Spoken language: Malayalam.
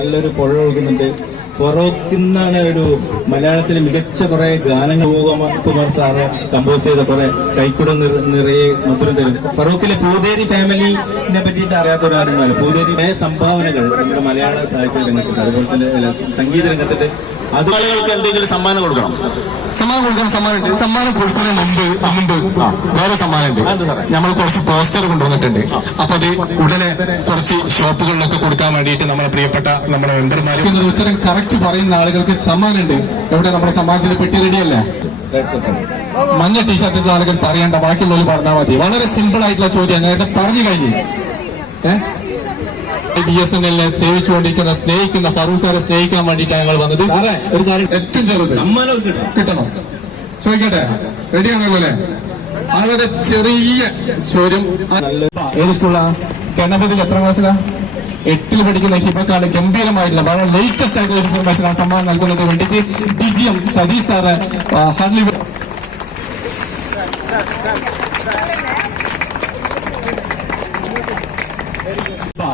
നല്ലൊരു പുഴ ഒഴുകുന്നുണ്ട്. ഫറോക്കിന്നാണ് ഒരു മലയാളത്തിലെ മികച്ച കുറെ ഗാനങ്ങൾ. കുമാർ സാറ് കമ്പോസ് ചെയ്ത കുറെ കൈക്കുട നിറ- നിറയെ മധുരം തരും ഫറോക്കിലെ പൂതേരി ഫാമിലിനെ പറ്റിയിട്ട് അറിയാത്ത പൂതേരി പൂതേരിയുടെ സംഭാവനകൾ നമ്മുടെ മലയാള സാഹിത്യ രംഗത്തുണ്ട് അതുപോലെ തന്നെ സംഗീത രംഗത്തിന്റെ അതുപോലെ എന്തെങ്കിലും സമ്മാനം കൊടുക്കണം. സമ്മാനം കൊടുക്കുന്ന സമ്മാനമുണ്ട് സമ്മാനം കൊടുക്കുന്നതിന് മുമ്പ് മുമ്പ് വേറെ സമ്മാനമുണ്ട് നമ്മൾ കുറച്ച് പോസ്റ്റർ കൊണ്ടുവന്നിട്ടുണ്ട്. അപ്പൊ അത് ഉടനെ കുറച്ച് ഷോപ്പുകളിലൊക്കെ കൊടുക്കാൻ വേണ്ടിയിട്ട് നമ്മുടെ പ്രിയപ്പെട്ട നമ്മുടെ മെമ്പർമാർ ഉത്തരം കറക്റ്റ് പറയുന്ന ആളുകൾക്ക് സമ്മാനമുണ്ട്. എവിടെ നമ്മുടെ സമ്മാനത്തിന് പെട്ടി റെഡിയല്ലേ മഞ്ഞ ടീഷർട്ടിന്റെ ആളുകൾ പറയേണ്ട ബാക്കിയുള്ളവർ പറഞ്ഞാൽ മതി. വളരെ സിമ്പിൾ ആയിട്ടുള്ള ചോദ്യം നേരത്തെ പറഞ്ഞു കഴിഞ്ഞു. ബി എസ് എൻ എല്ലിനെ സേവിച്ചുകൊണ്ടിരിക്കുന്ന സ്നേഹിക്കുന്ന ഫറൂഖാരെ സ്നേഹിക്കാൻ വേണ്ടിയിട്ടാണ് ഞങ്ങൾ വന്നത്. ഒരു കാര്യം ഏറ്റവും ചെറുത്. കിട്ടണം. ചോദിക്കട്ടെ? റെഡിയാണല്ലോ അല്ലേ വളരെ ചെറിയ ചോദ്യം. ഏത് സ്കൂളാ ഗണപതിൽ എത്ര ക്ലാസ്സിലാ എട്ടിൽ പഠിക്കുന്ന ഹിബക്കാണ് ഗംഭീരമായിട്ടുള്ള വളരെ ലേറ്റസ്റ്റ് ആയിട്ടുള്ള ഇൻഫർമേഷൻ ആ സമ്മാനം നൽകുന്നത് വേണ്ടിയിട്ട് D G M Satheesh sir ഹർലി